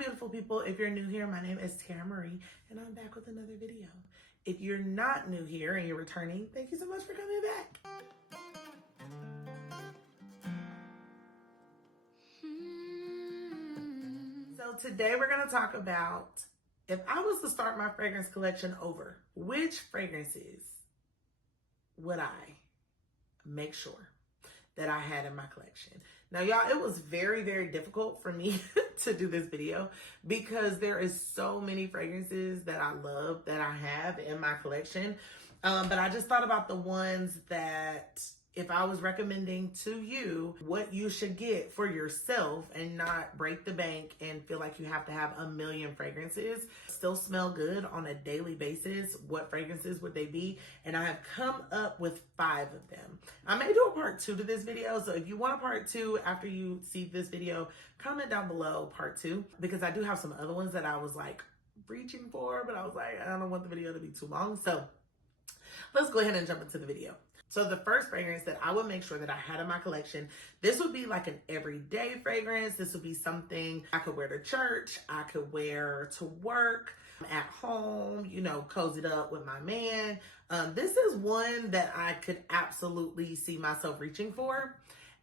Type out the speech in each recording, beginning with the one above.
beautiful people. If you're new here, my name is Tara Marie and I'm back with another video. If you're not new here and you're returning, thank you so much for coming back. So today we're going to talk about, if I was to start my fragrance collection over, which fragrances would I make sure that I had in my collection? Now, y'all, it was very, very difficult for me to do this video because there is so many fragrances that I love that I have in my collection. But I just thought about the ones that if I was recommending to you what you should get for yourself and not break the bank and feel like you have to have a million fragrances, still smell good on a daily basis, what fragrances would they be? And I have come up with 5 of them. I may do a part 2 to this video. So if you want a part 2 after you see this video, comment down below part 2, because I do have some other ones that I was like reaching for, but I was like, I don't want the video to be too long. So let's go ahead and jump into the video. So the first fragrance that I would make sure that I had in my collection, this would be like an everyday fragrance. This would be something I could wear to church, I could wear to work, at home, you know, cozied up with my man. This is one that I could absolutely see myself reaching for.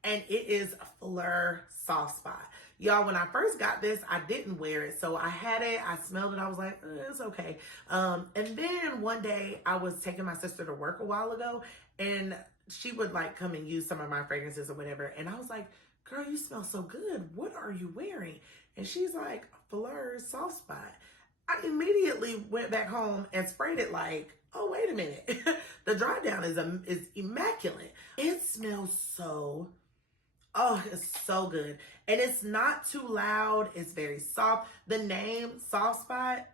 And it is Fleur Soft Spot. Y'all, when I first got this, I didn't wear it. So I had it, I smelled it, I was like, it's okay. And then one day I was taking my sister to work a while ago and she would like come and use some of my fragrances or whatever. And I was like, girl, you smell so good. What are you wearing? And she's like, Fleur Soft Spot. I immediately went back home and sprayed it like, oh, wait a minute. The dry down is immaculate. It smells so oh, it's so good. And it's not too loud. It's very soft. The name Soft Spot,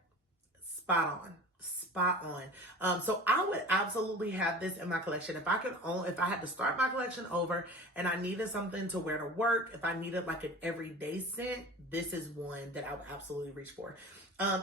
spot on. Spot on. So I would absolutely have this in my collection. If I had to start my collection over and I needed something to wear to work, if I needed like an everyday scent, this is one that I would absolutely reach for.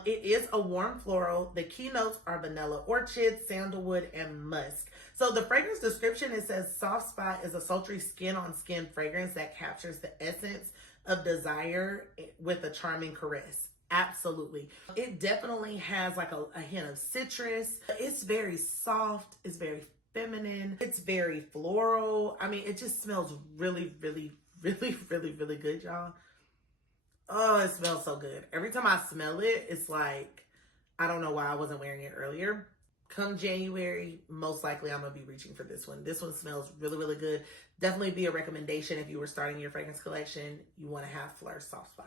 It is a warm floral. The key notes are vanilla orchid, sandalwood, and musk. So the fragrance description, it says Soft Spot is a sultry skin-on-skin fragrance that captures the essence of desire with a charming caress. Absolutely. It definitely has like a hint of citrus. It's very soft. It's very feminine. It's very floral. I mean, it just smells really, really, really, really, really good, y'all. Oh, it smells so good. Every time I smell it, it's like, I don't know why I wasn't wearing it earlier. Come January, most likely I'm going to be reaching for this one. This one smells really, really good. Definitely be a recommendation if you were starting your fragrance collection. You want to have Fleur Soft Spot.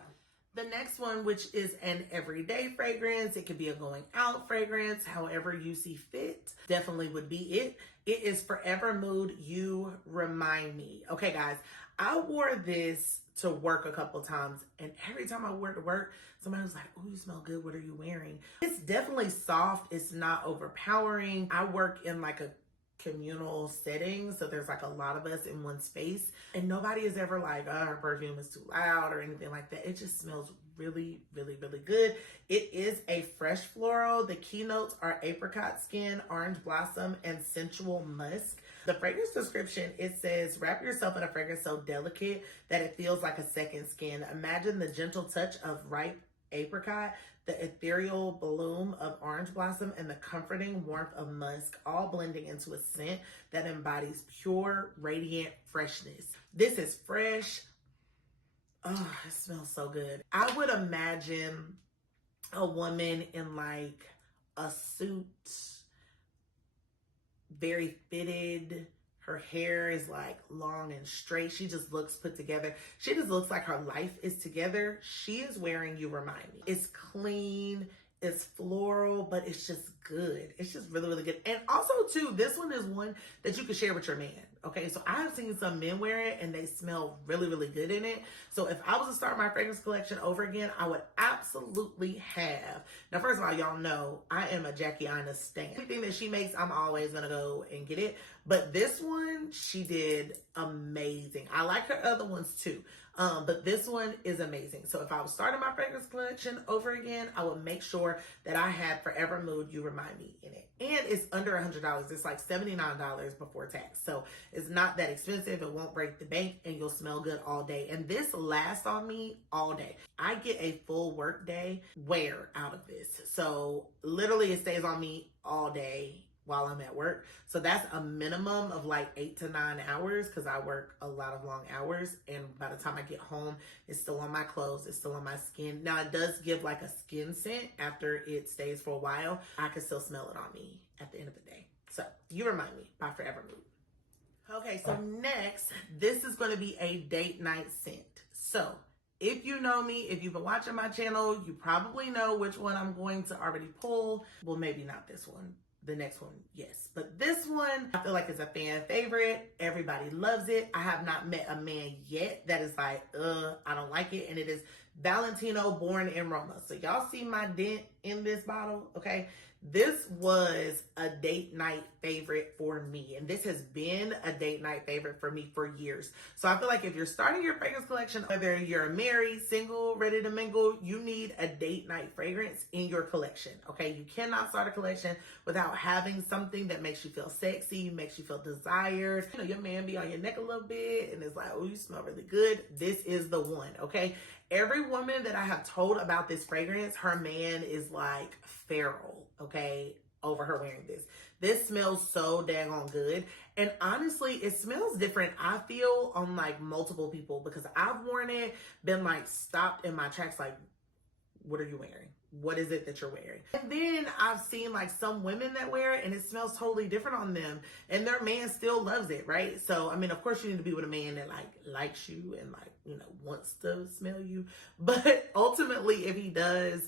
The next one, which is an everyday fragrance, it could be a going out fragrance, however you see fit, definitely would be it. It is Forever Mood You Remind Me. Okay, guys, I wore this to work a couple times, and every time I wore it to work, somebody was like, oh, you smell good. What are you wearing? It's definitely soft. It's not overpowering. I work in like a communal setting, so there's like a lot of us in one space, and nobody is ever like, oh, her perfume is too loud or anything like that. It just smells really, really, really good. It is a fresh floral. The keynotes are apricot skin, orange blossom, and sensual musk. The fragrance description, it says, wrap yourself in a fragrance so delicate that it feels like a second skin. Imagine the gentle touch of ripe apricot, the ethereal bloom of orange blossom, and the comforting warmth of musk, all blending into a scent that embodies pure, radiant freshness. This is fresh. Oh, it smells so good. I would imagine a woman in like a suit, very fitted. Her hair is like long and straight. She just looks put together. She just looks like her life is together. She is wearing You Remind Me. It's clean, it's floral, but it's just good. It's just really, really good. And also too, this one is one that you can share with your man. Okay, so I have seen some men wear it and they smell really, really good in it. So if I was to start my fragrance collection over again, I would absolutely have. Now, first of all, y'all know I am a Jackie Aina stan. Anything that she makes, I'm always gonna go and get it. But this one, she did amazing. I like her other ones too. But this one is amazing. So if I was starting my fragrance collection over again, I would make sure that I had Forever Mood You Remind Me in it. And it's under $100. It's like $79 before tax. So It's not that expensive. It won't break the bank and you'll smell good all day. And this lasts on me all day. I get a full work day wear out of this. So literally it stays on me all day while I'm at work. So that's a minimum of like 8 to 9 hours because I work a lot of long hours. And by the time I get home, it's still on my clothes. It's still on my skin. Now it does give like a skin scent after it stays for a while. I can still smell it on me at the end of the day. So You Remind Me by Forever Mood. Okay, so next, this is going to be a date night scent. So if you know me, if you've been watching my channel, you probably know which one I'm going to already pull. Well, maybe not this one. The next one, yes. But this one, I feel like it's a fan favorite. Everybody loves it. I have not met a man yet that is like, I don't like it. And it is Valentino Born in Roma. So y'all see my dent in this bottle, okay? This was a date night favorite for me. And this has been a date night favorite for me for years. So I feel like if you're starting your fragrance collection, whether you're married, single, ready to mingle, you need a date night fragrance in your collection, okay? You cannot start a collection without having something that makes you feel sexy, makes you feel desired. You know, your man be on your neck a little bit and it's like, oh, you smell really good. This is the one, okay? Every woman that I have told about this fragrance, her man is like feral, okay, over her wearing this. This smells so daggone good. And honestly, it smells different, I feel, on like multiple people because I've worn it, been like stopped in my tracks like, what are you wearing? What is it that you're wearing? And then I've seen like some women that wear it and it smells totally different on them and their man still loves it, right? So, I mean, of course you need to be with a man that like likes you and like, you know, wants to smell you. But ultimately, if he does,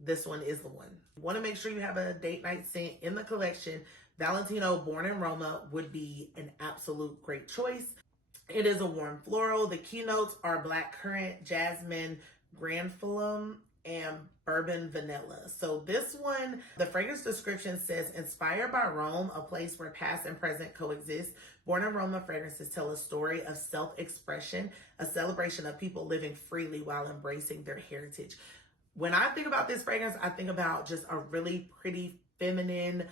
this one is the one. You want to make sure you have a date night scent in the collection. Valentino Born in Roma would be an absolute great choice. It is a warm floral. The keynotes are black currant, jasmine, granfulum, and bourbon vanilla. So this one, the fragrance description says, inspired by Rome, a place where past and present coexist, Born in Roma fragrances tell a story of self-expression, a celebration of people living freely while embracing their heritage. When I think about this fragrance, I think about just a really pretty feminine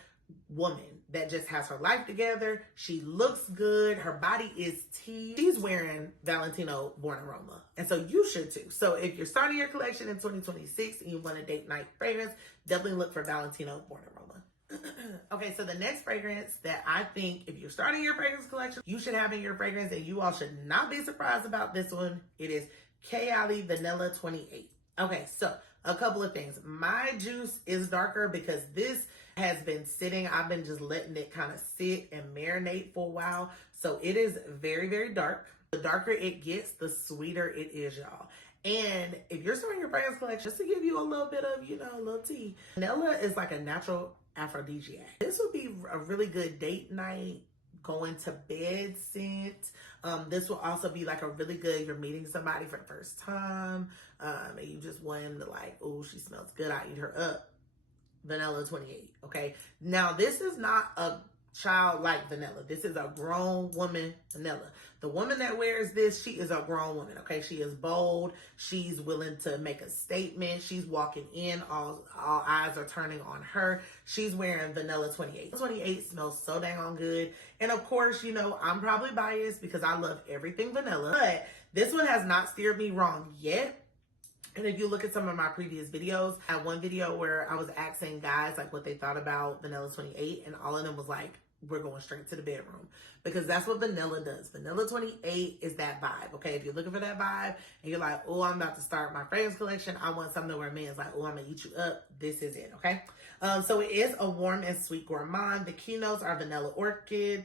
woman that just has her life together. She looks good. Her body is tea. She's wearing Valentino Born in Roma. And so you should too. So if you're starting your collection in 2026 and you want a date night fragrance, definitely look for Valentino Born in Roma. Okay, so the next fragrance that I think if you're starting your fragrance collection, you should have in your fragrance, and you all should not be surprised about this one. It is Kayali Vanilla 28. Okay, so a couple of things. My juice is darker because this has been sitting. I've been just letting it kind of sit and marinate for a while. So it is very, very dark. The darker it gets, the sweeter it is, y'all. And if you're starting your fragrance collection, just to give you a little bit of, you know, a little tea, vanilla is like a natural aphrodisiac. This would be a really good date night, going to bed scent. This will also be like a really good, you're meeting somebody for the first time, and you just want them to like, oh, she smells good, I eat her up. Vanilla 28, okay? Now, this is not a childlike vanilla. This is a grown woman vanilla. The woman that wears this, she is a grown woman, okay? She is bold. She's willing to make a statement. She's walking in. All eyes are turning on her. She's wearing Vanilla 28. 28 smells so dang on good. And of course, you know, I'm probably biased because I love everything vanilla, but this one has not steered me wrong yet. And if you look at some of my previous videos, I had one video where I was asking guys like what they thought about Vanilla 28, and all of them was like, we're going straight to the bedroom, because that's what vanilla does. Vanilla 28 is that vibe, okay? If you're looking for that vibe and you're like, oh, I'm about to start my fragrance collection, I want something where a man's like, oh, I'm gonna eat you up, this is it, okay? So it is a warm and sweet gourmand. The keynotes are vanilla orchid,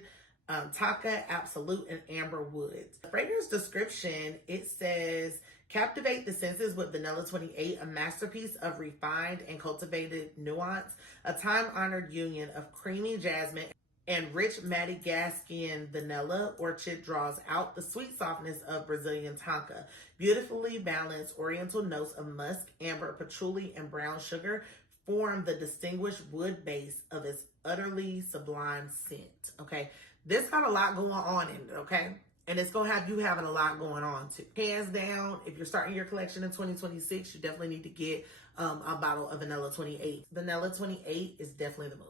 tonka, absolute, and amber woods. The fragrance description, it says, captivate the senses with Vanilla 28, a masterpiece of refined and cultivated nuance, a time-honored union of creamy jasmine and rich Madagascan vanilla orchid draws out the sweet softness of Brazilian tonka. Beautifully balanced oriental notes of musk, amber, patchouli, and brown sugar form the distinguished wood base of its utterly sublime scent, okay? This got a lot going on in it, okay? And it's going to have you having a lot going on too. Hands down, if you're starting your collection in 2026, you definitely need to get a bottle of Vanilla 28. Vanilla 28 is definitely the move.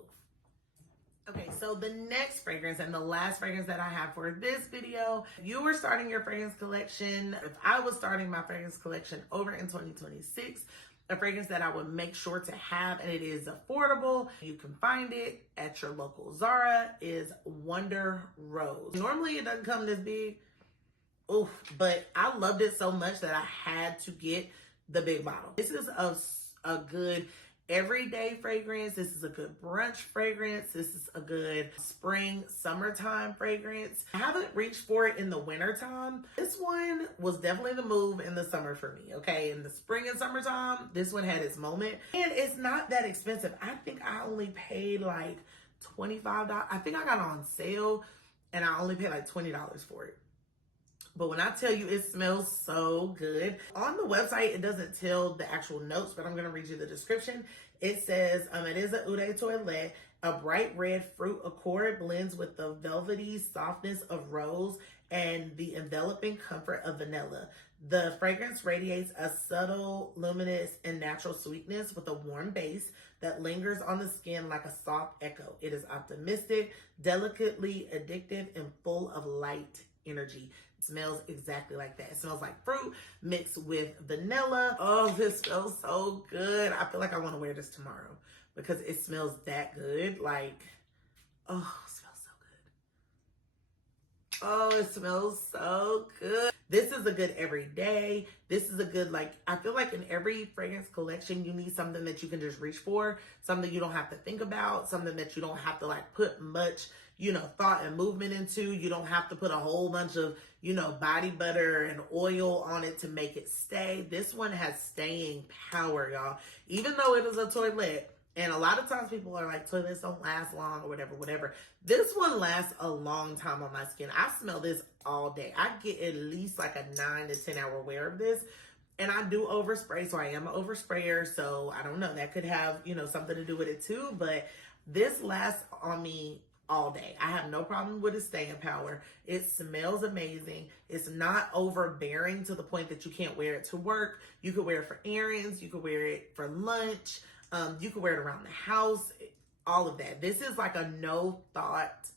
Okay, so the next fragrance and the last fragrance that I have for this video, if you were starting your fragrance collection, if I was starting my fragrance collection over in 2026, a fragrance that I would make sure to have, and it is affordable, you can find it at your local Zara, is Wonder Rose. Normally it doesn't come this big, oof, but I loved it so much that I had to get the big bottle. This is a good everyday fragrance. This is a good brunch fragrance. This is a good spring, summertime fragrance. I haven't reached for it in the wintertime. This one was definitely the move in the summer for me, okay? In the spring and summertime, this one had its moment. And it's not that expensive. I think I only paid like $25. I think I got it on sale and I only paid like $20 for it. But when I tell you it smells so good, on the website, it doesn't tell the actual notes, but I'm going to read you the description. It says, it is a Eau de Toilette. A bright red fruit accord blends with the velvety softness of rose and the enveloping comfort of vanilla. The fragrance radiates a subtle, luminous, and natural sweetness with a warm base that lingers on the skin like a soft echo. It is optimistic, delicately addictive, and full of light energy. Smells exactly like that. It smells like fruit mixed with vanilla. Oh, this smells so good. I feel like I want to wear this tomorrow because it smells that good. Like, oh, it smells so good. Oh, it smells so good. This is a good everyday. This is a good, like, I feel like in every fragrance collection, you need something that you can just reach for, something you don't have to think about, something that you don't have to like put much, thought and movement into. You don't have to put a whole bunch of, body butter and oil on it to make it stay. This one has staying power, y'all. Even though it is a toilette, and a lot of times people are like, toilets don't last long or whatever. This one lasts a long time on my skin. I smell this all day. I get at least like a 9 to 10 hour wear of this. And I do overspray, so I am an oversprayer. So I don't know, that could have, something to do with it too. But this lasts on me all day. I have no problem with its staying power. It smells amazing. It's not overbearing to the point that you can't wear it to work. You could wear it for errands. You could wear it for lunch. You could wear it around the house. All of that. This is like a no thought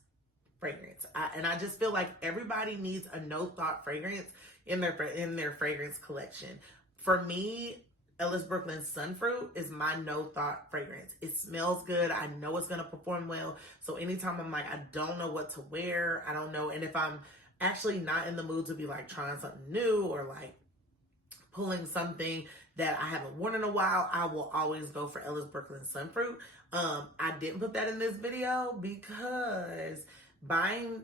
fragrance. And I just feel like everybody needs a no thought fragrance in their fragrance collection. For me, Ellis Brooklyn Sunfruit is my no thought fragrance. It smells good. I know it's going to perform well. So anytime I'm like, I don't know what to wear, I don't know. And if I'm actually not in the mood to be like trying something new or like pulling something that I haven't worn in a while, I will always go for Ellis Brooklyn Sunfruit. I didn't put that in this video because buying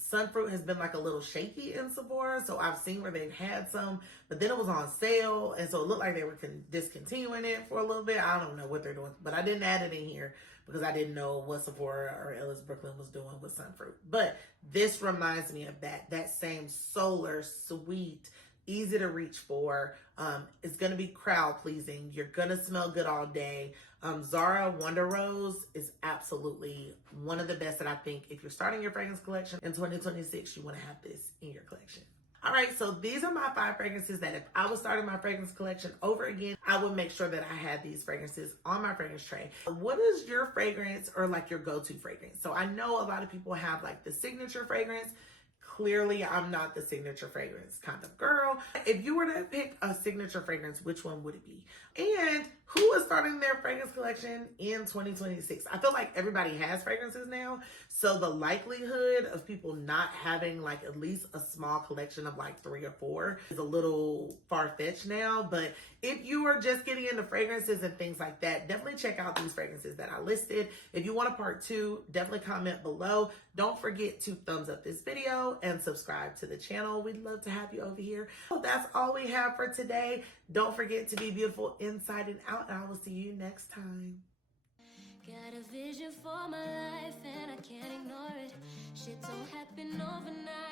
Sunfruit has been like a little shaky in Sephora. So I've seen where they've had some, but then it was on sale. And so it looked like they were discontinuing it for a little bit. I don't know what they're doing, but I didn't add it in here because I didn't know what Sephora or Ellis Brooklyn was doing with Sunfruit. But this reminds me of that same solar, sweet, easy to reach for. It's going to be crowd pleasing. You're going to smell good all day. Zara Wonder Rose is absolutely one of the best that I think if you're starting your fragrance collection in 2026, you want to have this in your collection. All right, so these are my 5 fragrances that if I was starting my fragrance collection over again, I would make sure that I had these fragrances on my fragrance tray. What is your fragrance or like your go-to fragrance? So I know a lot of people have like the signature fragrance. Clearly, I'm not the signature fragrance kind of girl. If you were to pick a signature fragrance, which one would it be? And who is starting their fragrance collection in 2026? I feel like everybody has fragrances now. So the likelihood of people not having like at least a small collection of like 3 or 4 is a little far-fetched now. But if you are just getting into fragrances and things like that, definitely check out these fragrances that I listed. If you want a part 2, definitely comment below. Don't forget to thumbs up this video and subscribe to the channel. We'd love to have you over here. So that's all we have for today. Don't forget to be beautiful inside and out, and I will see you next time. Got a vision for my life and I can't ignore it. Shit don't happen overnight.